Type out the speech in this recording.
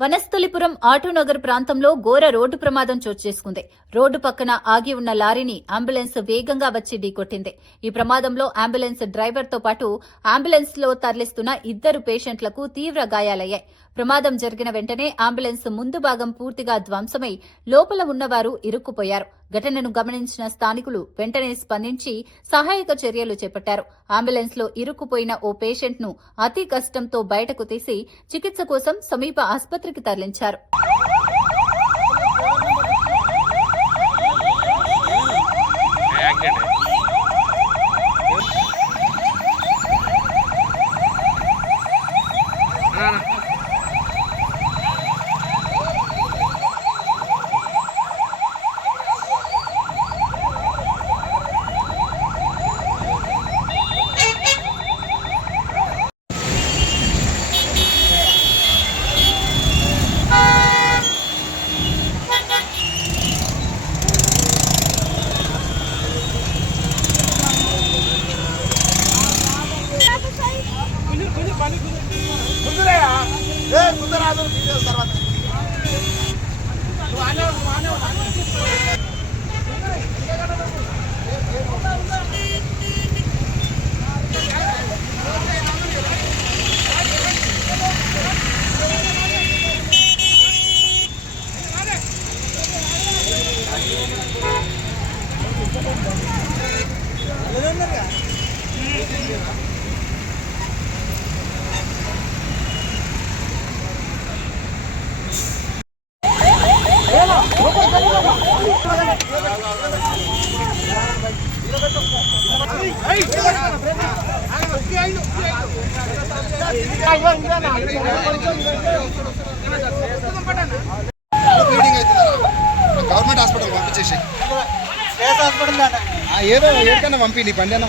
వనస్థలిపురం ఆటోనగర్ ప్రాంతంలో ఘోర రోడ్డు ప్రమాదం చోటు చేసుకుంది. రోడ్డు పక్కన ఆగి ఉన్న లారీని అంబులెన్స్ వేగంగా వచ్చి ఢీకొట్టింది. ఈ ప్రమాదంలో అంబులెన్స్ డ్రైవర్ తో పాటు అంబులెన్స్ లో తరలిస్తున్న 2 పేషెంట్లకు తీవ్ర గాయాలయ్యాయి. ప్రమాదం జరిగిన వెంటనే అంబులెన్స్ ముందు భాగం పూర్తిగా ధ్వంసమై లోపల ఉన్నవారు ఇరుక్కుపోయారు. ఘటనను గమనించిన స్థానికులు వెంటనే స్పందించి సహాయక చర్యలు చేపట్టారు. అంబులెన్స్ లో ఇరుక్కుపోయిన ఓ పేషెంట్ ను అతి కష్టంతో బయటకు తీసి చికిత్స కోసం సమీప ఆసుపత్రికి తరలించారు. గవర్నమెంట్ హాస్పిటల్ పంపించేసి ఏదో ఎక్కడన్నా పంపి నీ బండి అన్న